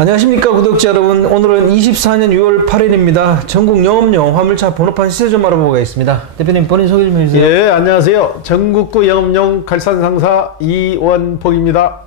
안녕하십니까 구독자 여러분. 오늘은 24년 6월 8일입니다. 전국 영업용 화물차 번호판 시세 좀 알아보겠습니다. 대표님 본인 소개 좀 해주세요. 예, 안녕하세요. 전국구 영업용 갈산상사 이원복입니다.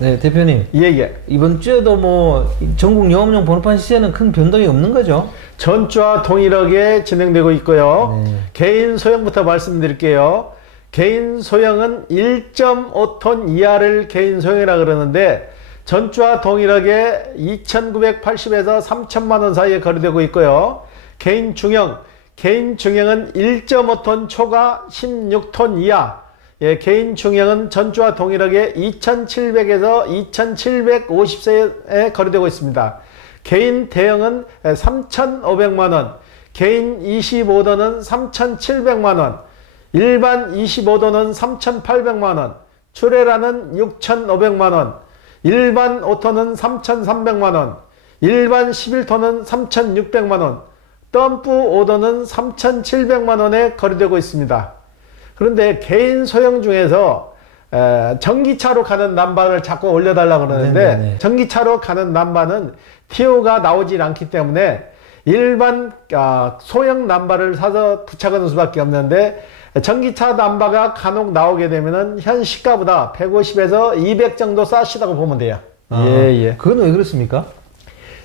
네, 대표님. 예. 이번 주에도 뭐 전국 영업용 번호판 시세는 큰 변동이 없는 거죠? 전주와 동일하게 진행되고 있고요. 네. 개인 소형부터 말씀드릴게요. 개인 소형은 1.5톤 이하를 개인 소형이라 그러는데 전주와 동일하게 2,980에서 3,000만원 사이에 거래되고 있고요. 개인 중형은 1.5톤 초과 16톤 이하. 예, 개인 중형은 전주와 동일하게 2,700에서 2,750세에 거래되고 있습니다. 개인 대형은 3,500만원, 개인 25톤은 3,700만원, 일반 25톤은 3,800만원, 출애라는 6,500만원, 일반 5톤은 3,300만원, 일반 11톤은 3,600만원, 덤프 5톤은 3,700만원에 거래되고 있습니다. 그런데 개인 소형 중에서 전기차로 가는 남반을 자꾸 올려달라고 그러는데 네네네. 전기차로 가는 남반은 TO가 나오질 않기 때문에 일반 소형 남바를 사서 부착하는 수밖에 없는데 전기차 남바가 간혹 나오게 되면은 현 시가보다 150에서 200 정도 싸시다고 보면 돼요. 예. 그건 왜 그렇습니까?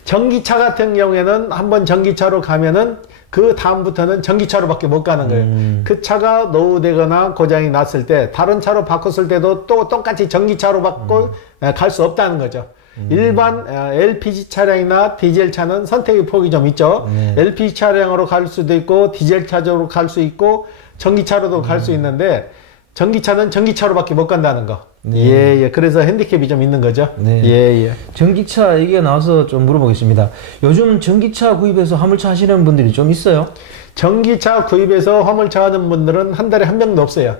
전기차 같은 경우에는 한번 전기차로 가면은 그 다음부터는 전기차로밖에 못 가는 거예요. 그 차가 노후되거나 고장이 났을 때 다른 차로 바꿨을 때도 또 똑같이 전기차로 바꿔 갈 수 없다는 거죠. 일반 LPG 차량이나 디젤 차는 선택의 폭이 좀 있죠. LPG 차량으로 갈 수도 있고 디젤 차로 갈 수 있고 전기차로도 갈 수 있는데 전기차는 전기차로밖에 못 간다는 거. 예. 그래서 핸디캡이 좀 있는 거죠. 네. 예. 전기차 얘기가 나와서 좀 물어보겠습니다. 요즘 전기차 구입해서 화물차 하시는 분들이 좀 있어요? 전기차 구입해서 화물차 하는 분들은 한 달에 한 명도 없어요.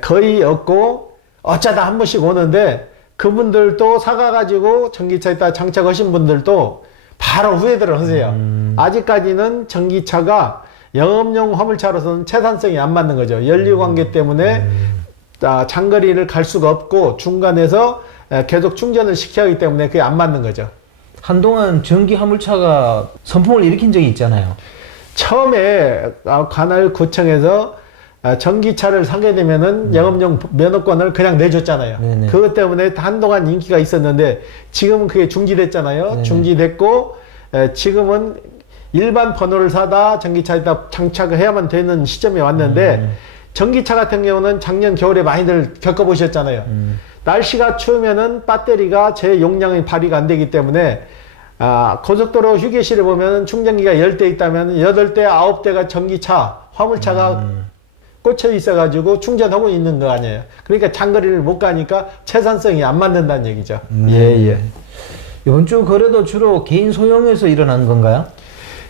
거의 없고 어쩌다 한 번씩 오는데 그분들도 사가가지고 전기차에다 장착하신 분들도 바로 후회들을 하세요. 아직까지는 전기차가 영업용 화물차로서는 채산성이 안 맞는 거죠. 연료 관계 때문에 장거리를 갈 수가 없고 중간에서 계속 충전을 시켜야 하기 때문에 그게 안 맞는 거죠. 한동안 전기 화물차가 선풍을 일으킨 적이 있잖아요. 처음에 관할구청에서 전기차를 사게 되면은 영업용 면허권을 그냥 내줬잖아요. 네네. 그것 때문에 한동안 인기가 있었는데 지금은 그게 중지됐잖아요. 네네. 중지됐고 지금은 일반 번호를 사다 전기차에다 장착을 해야만 되는 시점이 왔는데 전기차 같은 경우는 작년 겨울에 많이들 겪어보셨잖아요. 날씨가 추우면은 배터리가 제 용량이 발휘가 안 되기 때문에 고속도로 휴게실에 보면 충전기가 10대 있다면 8대, 9대가 전기차, 화물차가 꽂혀 있어가지고 충전하고 있는 거 아니에요. 그러니까 장거리를 못 가니까 채산성이 안 맞는다는 얘기죠. 예. 이번 주 거래도 주로 개인 소형에서 일어난 건가요?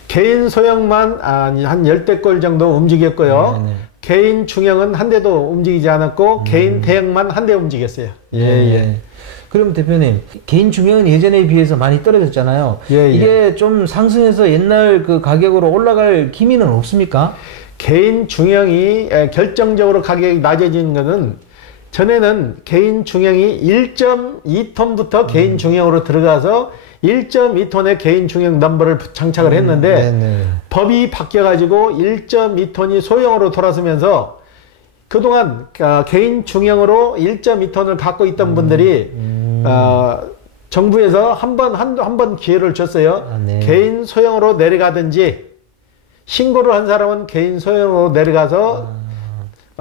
개인 소형만 한 10대꼴 정도 움직였고요. 네네. 개인 중형은 한 대도 움직이지 않았고 개인 대형만 한 대 움직였어요. 예. 그럼 대표님, 개인 중형은 예전에 비해서 많이 떨어졌잖아요. 이게 좀 상승해서 옛날 그 가격으로 올라갈 기미는 없습니까? 개인 중형이 결정적으로 가격이 낮아진 것은 전에는 개인 중형이 1.2톤부터 개인 중형으로 들어가서 1.2톤의 개인 중형 넘버를 장착을 했는데 법이 바뀌어가지고 1.2톤이 소형으로 돌아서면서 그동안 개인 중형으로 1.2톤을 갖고 있던 분들이 정부에서 한 번 기회를 줬어요. 개인 소형으로 내려가든지 신고를 한 사람은 개인 소형으로 내려가서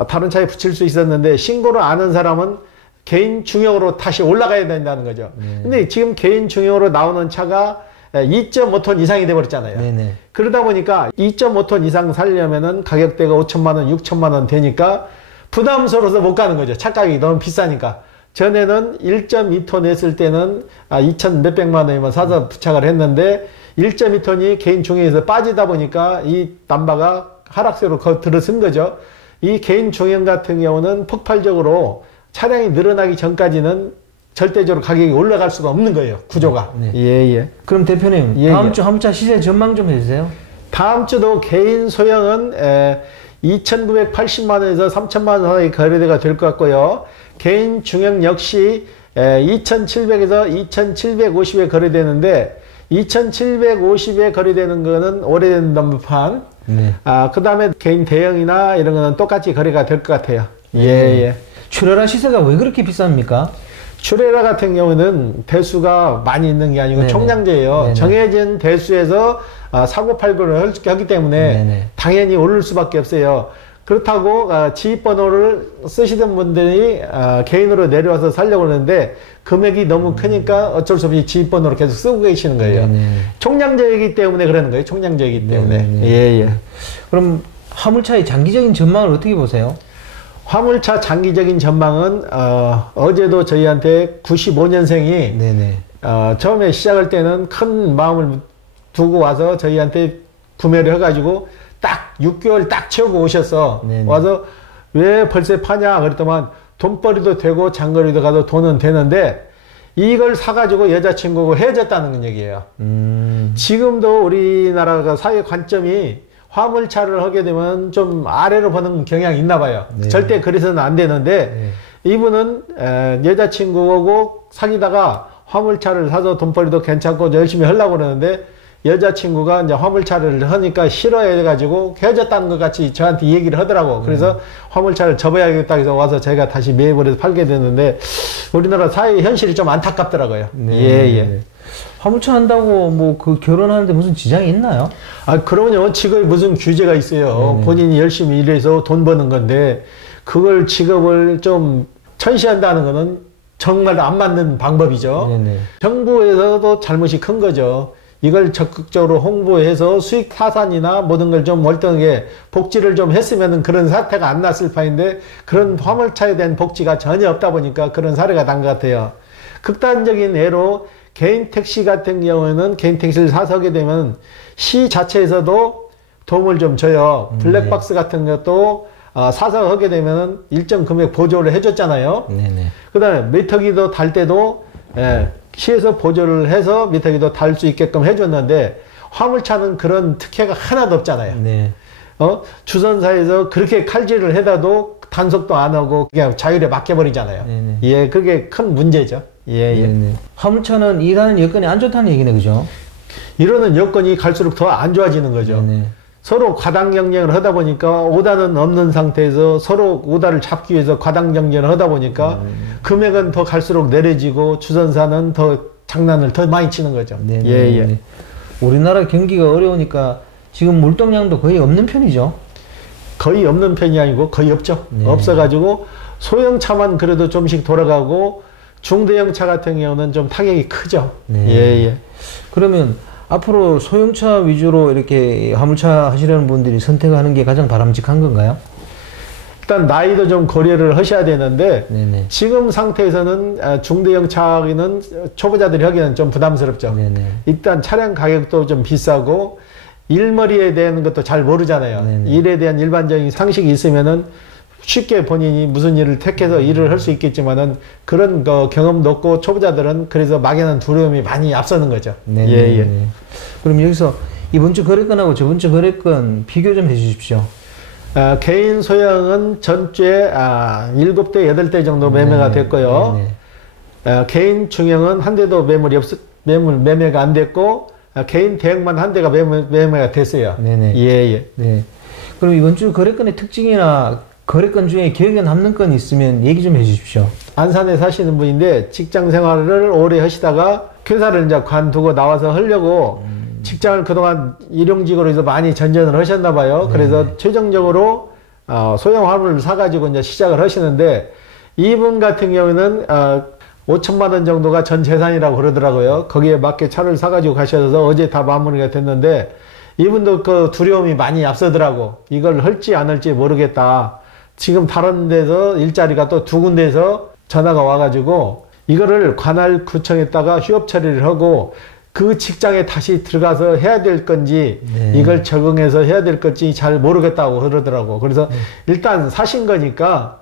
다른 차에 붙일 수 있었는데 신고를 안 한 사람은 개인 중형으로 다시 올라가야 된다는 거죠. 근데 지금 개인 중형으로 나오는 차가 2.5톤 이상이 돼버렸잖아요. 그러다 보니까 2.5톤 이상 살려면은 가격대가 5천만원, 6천만원 되니까 부담스러워서 못 가는 거죠. 차 가격이 너무 비싸니까. 전에는 1.2톤 했을 때는 2천 몇백만 원이면 사서 부착을 했는데 1.2톤이 개인 중형에서 빠지다 보니까 이 남바가 하락세로 들어선 거죠. 이 개인 중형 같은 경우는 폭발적으로 차량이 늘어나기 전까지는 절대적으로 가격이 올라갈 수가 없는 거예요. 구조가. 그럼 대표님, 다음 주 화물차 시세 전망 좀 해주세요. 다음 주도 개인 소형은 2,980만 원에서 3,000만 원 사이 거래대가 될 것 같고요. 개인 중형 역시 2,700에서 2,750에 거래되는데 2,750에 거래되는 거는 오래된 넘버판. 네. 그 다음에 개인 대형이나 이런 거는 똑같이 거래가 될 것 같아요. 네. 예. 출애라 시세가 왜 그렇게 비쌉니까? 출애라 같은 경우는 대수가 많이 있는 게 아니고 네네. 총량제예요. 네네. 정해진 대수에서 사고팔고를 하기 때문에 네네. 당연히 오를 수밖에 없어요. 그렇다고 지입번호를 쓰시던 분들이 개인으로 내려와서 살려고 하는데 금액이 너무 크니까 어쩔 수 없이 지입번호를 계속 쓰고 계시는 거예요. 네네. 총량제이기 때문에 그러는 거예요. 총량제이기 때문에. 예. 그럼 화물차의 장기적인 전망을 어떻게 보세요? 화물차 장기적인 전망은 어제도 저희한테 95년생이 처음에 시작할 때는 큰 마음을 두고 와서 저희한테 구매를 해가지고 딱 6개월 딱 채우고 오셔서 와서 왜 벌써 파냐 그랬더만 돈벌이도 되고 장거리도 가도 돈은 되는데 이걸 사가지고 여자친구하고 헤어졌다는 얘기예요. 지금도 우리나라가 사회 관점이 화물차를 하게 되면 좀 아래로 보는 경향이 있나 봐요. 네. 절대 그래서는 안 되는데 이분은 여자친구하고 사귀다가 화물차를 사서 돈벌이도 괜찮고 열심히 하려고 그러는데 여자친구가 이제 화물차를 하니까 싫어해가지고 헤어졌다는 것 같이 저한테 얘기를 하더라고. 그래서 화물차를 접어야겠다 해서 와서 제가 다시 매입을 해서 팔게 됐는데 우리나라 사회 현실이 좀 안타깝더라고요. 예. 화물차 한다고 뭐 그 결혼하는데 무슨 지장이 있나요? 그러면요. 직업에 무슨 규제가 있어요. 본인이 열심히 일해서 돈 버는 건데 그걸 직업을 좀 천시한다는 거는 정말 안 맞는 방법이죠. 정부에서도 잘못이 큰 거죠. 이걸 적극적으로 홍보해서 수익 타산이나 모든 걸 좀 월등하게 복지를 좀 했으면 그런 사태가 안 났을 판인데 그런 화물차에 대한 복지가 전혀 없다 보니까 그런 사례가 난 것 같아요. 극단적인 예로 개인 택시 같은 경우에는 개인 택시를 사서 하게 되면 시 자체에서도 도움을 좀 줘요. 블랙박스 같은 것도 사서 하게 되면 일정 금액 보조를 해줬잖아요. 그 다음에 미터기도 달 때도 시에서 보조를 해서 미터기도 달 수 있게끔 해줬는데 화물차는 그런 특혜가 하나도 없잖아요. 주선사에서 그렇게 칼질을 해다도 단속도 안 하고 그냥 자율에 맡겨버리잖아요. 예, 그게 큰 문제죠. 화물차는 일하는 여건이 안 좋다는 얘기네, 그죠? 이러는 여건이 갈수록 더 안 좋아지는 거죠. 서로 과당 경쟁을 하다 보니까 오다는 없는 상태에서 서로 오다를 잡기 위해서 과당 경쟁을 하다 보니까 금액은 더 갈수록 내려지고 주선사는 더 장난을 더 많이 치는 거죠. 우리나라 경기가 어려우니까 지금 물동량도 거의 없는 편이죠. 거의 없는 편이 아니고 거의 없죠. 없어가지고 소형차만 그래도 좀씩 돌아가고 중대형차 같은 경우는 좀 타격이 크죠. 그러면 앞으로 소형차 위주로 이렇게 화물차 하시려는 분들이 선택하는 게 가장 바람직한 건가요? 일단 나이도 좀 고려를 하셔야 되는데 지금 상태에서는 중대형 차는 초보자들이 하기에는 좀 부담스럽죠. 일단 차량 가격도 좀 비싸고 일머리에 대한 것도 잘 모르잖아요. 일에 대한 일반적인 상식이 있으면은 쉽게 본인이 무슨 일을 택해서 일을 할 수 있겠지만은 그런 거 경험도 없고 초보자들은 그래서 막연한 두려움이 많이 앞서는 거죠. 그럼 여기서 이번 주 거래건하고 저번 주 거래건 비교 좀 해주십시오. 개인 소형은 전주에 7대, 8대 정도 매매가 됐고요. 개인 중형은 한 대도 매매가 안 됐고 개인 대형만 한 대가 매매가 됐어요. 그럼 이번 주 거래건의 특징이나 거래건 중에 기억에 남는 건 있으면 얘기 좀 해주십시오. 안산에 사시는 분인데 직장 생활을 오래 하시다가 회사를 이제 관두고 나와서 하려고 직장을 그동안 일용직으로 해서 많이 전전을 하셨나 봐요. 그래서 최종적으로 소형 화물을 사가지고 이제 시작을 하시는데 이분 같은 경우는 5천만 원 정도가 전 재산이라고 그러더라고요. 거기에 맞게 차를 사가지고 가셔서 어제 다 마무리가 됐는데 이분도 그 두려움이 많이 앞서더라고. 이걸 할지 안 할지 모르겠다. 지금 다른 데서 일자리가 또 2군데에서 전화가 와가지고 이거를 관할 구청에다가 휴업 처리를 하고 그 직장에 다시 들어가서 해야 될 건지 이걸 적응해서 해야 될 건지 잘 모르겠다고 그러더라고. 그래서 일단 사신 거니까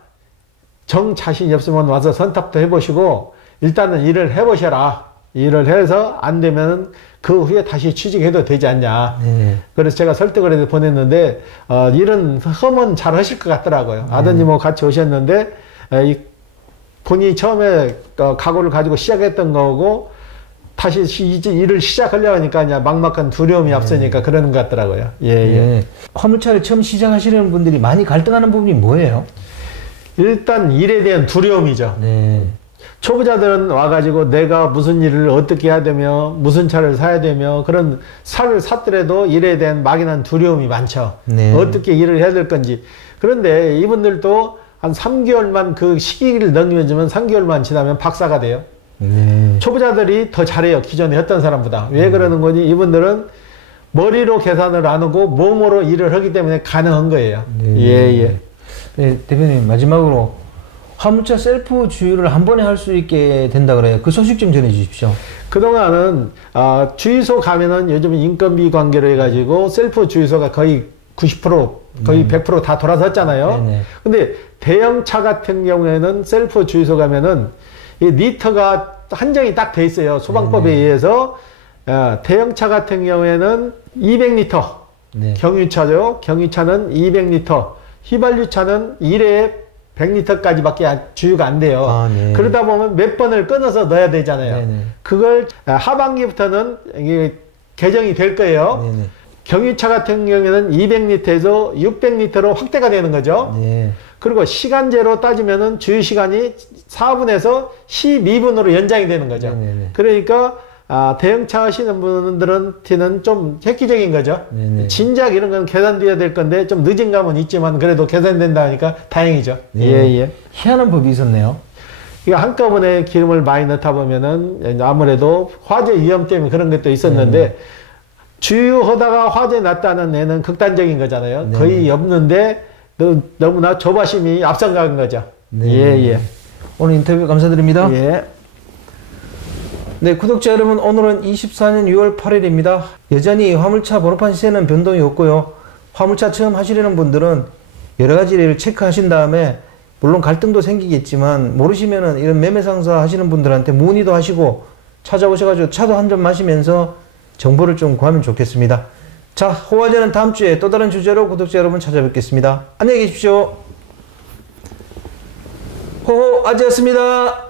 정 자신이 없으면 와서 선탑도 해보시고 일단은 일을 해보셔라. 일을 해서 안 되면 그 후에 다시 취직해도 되지 않냐. 그래서 제가 설득을 해서 보냈는데 일은 하면 잘 하실 것 같더라고요. 아드님하고 같이 오셨는데 본인이 처음에 각오를 가지고 시작했던 거고 다시 이제 일을 시작하려고 하니까 그냥 막막한 두려움이 앞서니까 그러는 것 같더라고요. 예. 화물차를 처음 시작하시는 분들이 많이 갈등하는 부분이 뭐예요? 일단 일에 대한 두려움이죠. 초보자들은 와가지고 내가 무슨 일을 어떻게 해야 되며 무슨 차를 사야 되며 그런 차를 샀더라도 일에 대한 막연한 두려움이 많죠. 어떻게 일을 해야 될 건지. 그런데 이분들도 한 3개월만 그 시기를 넘겨주면 3개월만 지나면 박사가 돼요. 초보자들이 더 잘해요. 기존에 했던 사람보다. 왜 그러는 거니? 이분들은 머리로 계산을 안 하고 몸으로 일을 하기 때문에 가능한 거예요. 네, 대표님 마지막으로 화물차 셀프 주유를 한 번에 할 수 있게 된다 그래요. 그 소식 좀 전해 주십시오. 그동안은 주유소 가면은 요즘 인건비 관계로 해가지고 셀프 주유소가 거의 90% 거의 100% 다 돌아섰잖아요. 근데 대형차 같은 경우에는 셀프 주유소 가면은 이 리터가 한정이 딱 돼 있어요. 소방법에 의해서. 대형차 같은 경우에는 200리터 경유차죠. 경유차는 200리터, 휘발유차는 1회에 100리터까지밖에 주유가 안 돼요. 그러다 보면 몇 번을 끊어서 넣어야 되잖아요. 그걸 하반기부터는 이게 개정이 될 거예요. 경유차 같은 경우에는 200리터에서 600리터로 확대가 되는 거죠. 그리고 시간제로 따지면은 주유 시간이 4분에서 12분으로 연장이 되는 거죠. 그러니까 대형차 하시는 분들한테는 좀 획기적인 거죠. 진작 이런 건 계산돼야 될 건데 좀 늦은 감은 있지만 그래도 계산된다 하니까 다행이죠. 희한한 법이 있었네요. 이거 한꺼번에 기름을 많이 넣다 보면은 아무래도 화재 위험 때문에 그런 것도 있었는데 주유하다가 화재 났다는 애는 극단적인 거잖아요. 거의 없는데 너무나 조바심이 앞서간 거죠. 오늘 인터뷰 감사드립니다. 네, 구독자 여러분, 오늘은 24년 6월 8일입니다. 여전히 화물차 번호판 시세는 변동이 없고요. 화물차 처음 하시려는 분들은 여러 가지를 체크하신 다음에 물론 갈등도 생기겠지만 모르시면은 이런 매매상사 하시는 분들한테 문의도 하시고 찾아오셔가지고 차도 한 잔 마시면서 정보를 좀 구하면 좋겠습니다. 자, 호화제는 다음 주에 또 다른 주제로 구독자 여러분 찾아뵙겠습니다. 안녕히 계십시오. 호호아지였습니다.